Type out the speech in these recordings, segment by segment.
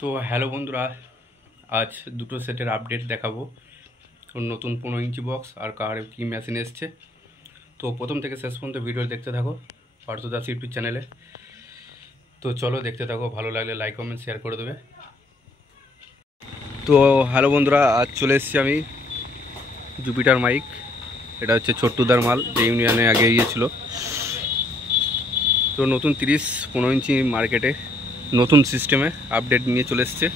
তো হ্যালো বন্ধুরা, আজ দুটো সেটের আপডেট দেখাবো। নতুন 15 ইঞ্চি বক্স আর কার কি মেশিন এসছে। তো প্রথম থেকে শেষ পর্যন্ত ভিডিও দেখতে থাকো পার্থ দাস ইউটিউব চ্যানেলে। তো চলো দেখতে থাকো, ভালো লাগলে লাইক কমেন্ট শেয়ার করে দেবে। তো হ্যালো বন্ধুরা, আজ চলে এসেছি আমি জুপিটার মাইক। এটা হচ্ছে ছোট্টুদার মাল, যে ইউনিয়নে আগে গিয়েছিল। তো নতুন 30-15 ইঞ্চি মার্কেটে নতুন সিস্টেমে আপডেট নিয়ে চলে এসছে।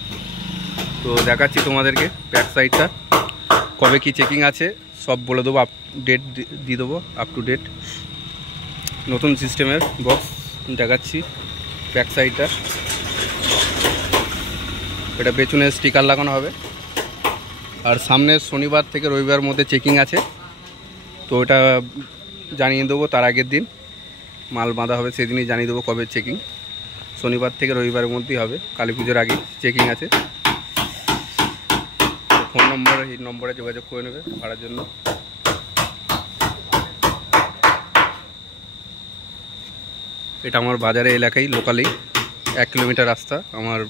তো দেখাচ্ছি তোমাদেরকে ব্যাক সাইডটা, কবে কি চেকিং আছে সব বলে দেবো, ডেট দিয়ে দেবো, আপ টু ডেট। নতুন সিস্টেমের বক্স দেখাচ্ছি ব্যাক সাইডটা। এটা পেছনে স্টিকার লাগানো হবে, আর সামনে শনিবার থেকে রবিবার মধ্যে চেকিং আছে। তো এটা জানিয়ে দেবো, তার আগের দিন মাল বাঁধা হবে, সেদিনই জানিয়ে দেবো কবে চেকিং। শনিবার থেকে রবিবারের মধ্যেই হবে, কালী পুজোর আগে চেকিং আছে। ফোন নম্বর এই নম্বরে যোগাযোগ করে নেবে ভাড়ার জন্য। এটা আমার বাজারে এলাকায় লোকালেই 1 কিলোমিটার রাস্তা আমার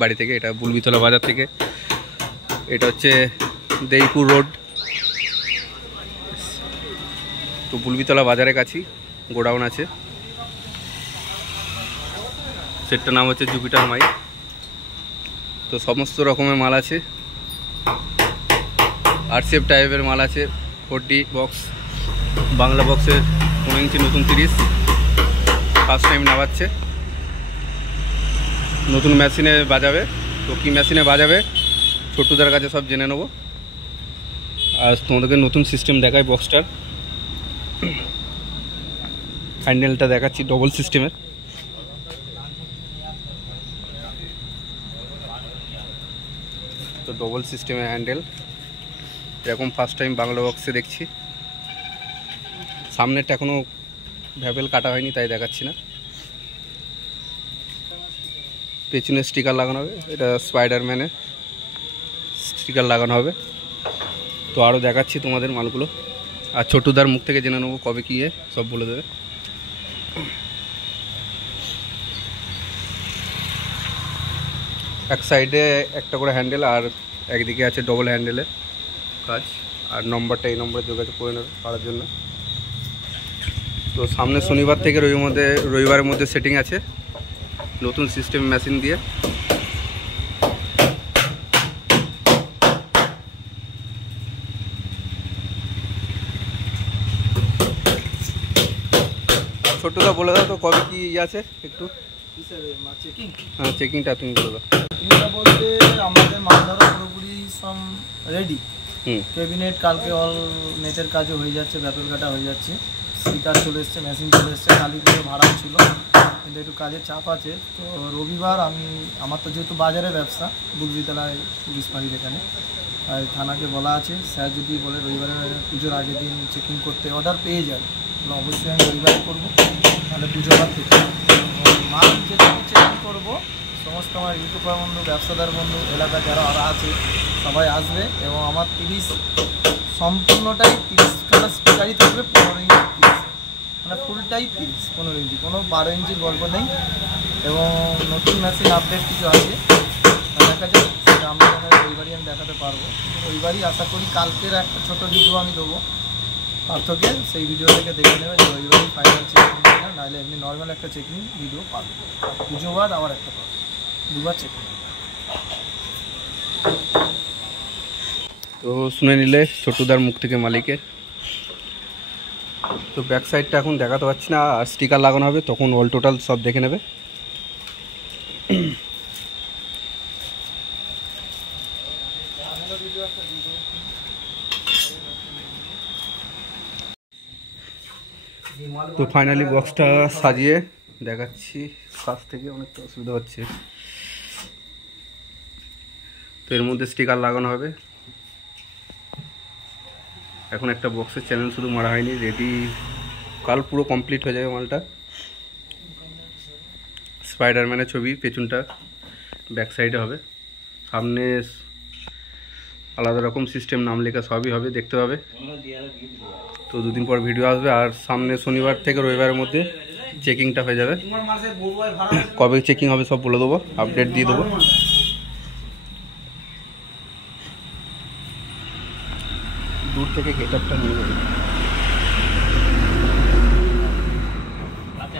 বাড়ি থেকে। এটা বুলবিতলা বাজার থেকে, এটা হচ্ছে দেইপুর রোড। তো বুলবিতলা বাজারের কাছেই গোডাউন আছে। সেটটার নাম হচ্ছে জুপিটার মাইক। তো সমস্ত রকমের মাল আছে, আরসিএফ টাইপের মাল আছে। 4D বক্স, বাংলা বক্সের 15 ইঞ্চি নতুন 30 ফার্স্ট টাইম নামাচ্ছে। নতুন মেশিনে বাজাবে। তো কী মেশিনে বাজাবে ছোট্টুদার কাছে সব জেনে নেবো। আর তোমাদেরকে নতুন সিস্টেম দেখায় বক্সটার। হ্যান্ডেলটা দেখাচ্ছি ডবল সিস্টেমের। তো ডবল সিস্টেমের হ্যান্ডেল, এরকম ফার্স্ট টাইম বাংলা বক্সে দেখছি। সামনেরটা এখনও ভ্যাবেল কাটা হয়নি, তাই দেখাচ্ছি না। পেছনে স্টিকার লাগানো হবে, এটা স্পাইডারম্যানের স্টিকার লাগানো হবে। তো আরও দেখাচ্ছি তোমাদের মালগুলো, আর ছোটুদার মুখ থেকে জেনে নেবো কবে কী সব বলে দেবে। এক সাইডে একটা করে হ্যান্ডেল, আর একদিকে আছে ডবল হ্যান্ডেলের কাজ। আর নম্বরটা এই নম্বরে যোগাযোগ করে নেবে পাওয়ার জন্য। তো সামনে শনিবার থেকে রবিবারের মধ্যে সেটিং আছে নতুন সিস্টেম মেশিন দিয়ে। ছোট্টদা বলে দাও তো কবে কি আছে একটু। হ্যাঁ, চেকিংটা তুমি বলে দাও। বলতে আমাদের মাল ধরো পুরোপুরি সব রেডি। ক্যাবিনেট কালকে অল নেটের কাজও হয়ে যাচ্ছে, ব্যাপেল কাটা হয়ে যাচ্ছে, স্পিকার চলে এসছে, মেশিন চলে এসছে। কালী পুজো ভাড়া ছিল, কিন্তু একটু কাজের চাপ আছে। তো রবিবার আমার তো যেহেতু বাজারে ব্যবসা, বুলবিতলায় পুলিশ ফাঁড়ির এখানে, আর থানাকে বলা আছে স্যার যদি বলে রবিবারে পুজোর আগের দিন চেকিং করতে অর্ডার পেয়ে যায়, তাহলে অবশ্যই আমি রবিবারে করবো। তাহলে পুজো বার থেকে মাল যেটা চেকিং করবো, সমস্ত আমার ইউটিউবার বন্ধু, ব্যবসাদার বন্ধু, এলাকায় যারা আরও আছে সবাই আসবে। এবং আমার 30 সম্পূর্ণটাই 30খানা স্পিকারই থাকবে, 15 ইঞ্চি 30, মানে ফুলটাই 30-15 ইঞ্চি, কোনো 12 ইঞ্চির গল্প নেই। এবং নতুন মেশিন আপডেট কিছু আছে, দেখা যায় সেটা আমরা রবিবারই আমি দেখাতে পারবো। রবিবারই আশা করি। কালকের একটা ছোটো ভিডিও আমি দেবো পার্থকে, সেই ভিডিও থেকে দেখে নেবে যে রবিবারই ফাইনাল চেকিং না, নাহলে এমনি নর্মাল একটা চেকিং ভিডিও পাবে। পুজো বাদ আবার একটা পাবে, দুবার চেকিং। তো শুনে নিলে ছোট্টুদার মুখ থেকে মালিকের। তো ব্যাক সাইডটা এখন দেখাতে পারছি না, আর স্টিকার লাগানো হবে, তখন অল টোটাল সব দেখে নেবে। তো ফাইনালি বক্সটা সাজিয়ে দেখাচ্ছি, কাছ থেকে অনেকটা অসুবিধা হচ্ছে। তো এর মধ্যে স্টিকার লাগানো হবে। এখন একটা বক্সের চ্যানেল শুধু মারা হয়নি, রেডি, কাল পুরো কমপ্লিট হয়ে যাবে মালটা। স্পাইডারম্যানের ছবি পেছনটা ব্যাক সাইডে হবে, সামনে আলাদা রকম সিস্টেম, নাম লেখা সবই হবে, দেখতে পাবে। তো দুদিন পর ভিডিও আসবে, আর সামনে শনিবার থেকে রবিবারের মধ্যে চেকিংটা হয়ে যাবে। কবে চেকিং হবে সব বলে দেবো, আপডেট দিয়ে দেবো। দূর থেকে গেটআপটা নিয়ে নেবে।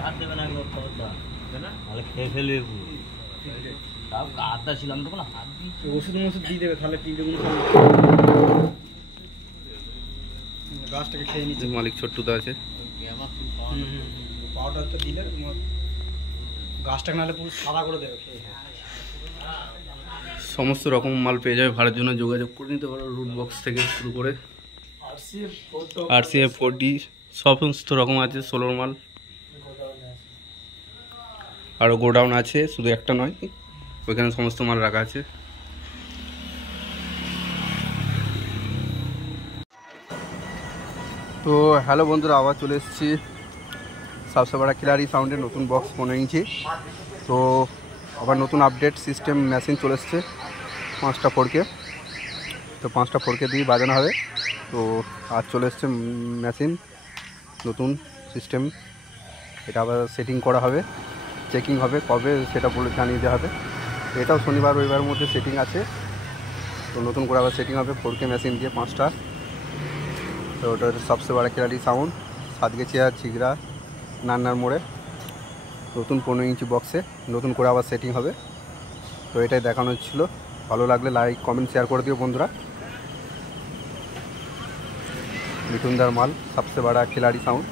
হাত দেবে না তাহলে খেয়ে ফেলবে তাও কাদা ছিলাম তো না হাত দিয়ে ওষুধ দিয়ে দেবে তাহলে তিনটেগুলো গাছটাকে খেয়ে নিচ্ছে। মালিক ছোট্টুদা আছে। পাউডারটা দিলে গাছটাকে নাহলে পুরো সাদা করে দেবে। সমস্ত রকম মাল পেয়ে যাবে, ভাড়ার জন্য যোগাযোগ করে নিতে পারো। রুট বক্স থেকে শুরু করে RCF 4D সমস্ত রকম আছে। সোলোর মাল আরও গোডাউন আছে, শুধু একটা নয়, ওইখানে সমস্ত মাল রাখা আছে। তো হ্যালো বন্ধুরা, আবার চলে এসেছি সাবসেবাড়া খিলাড়ি সাউন্ডের নতুন বক্স 15 ইঞ্চি। তো আবার নতুন আপডেট সিস্টেম মেশিন চলে এসছে 5টা 4K। তো 5টা 4K দিয়ে বাজানো হবে। তো আজ চলে এসছে মেশিন, নতুন সিস্টেম। এটা আবার সেটিং করা হবে, চেকিং হবে, কবে সেটা বলে জানিয়ে দেওয়া হবে। এটাও শনিবার রবিবারের মধ্যে সেটিং আছে। তো নতুন করে আবার সেটিং হবে 4K মেশিন দিয়ে 5টা। তো ওটা সবচেয়ে বড় খিলাড়ি সাউন্ড, সাতগেছিয়া ঝিগড়া নান্নার মোড়ে নতুন 15 ইঞ্চি বক্সে নতুন করে আবার সেটিং হবে। তো এটাই দেখানো ছিল। ভালো লাগলে লাইক কমেন্ট শেয়ার করে দিও বন্ধুরা। মিঠুনদার মাল, সবচেয়ে বড় খিলাড়ি সাউন্ড।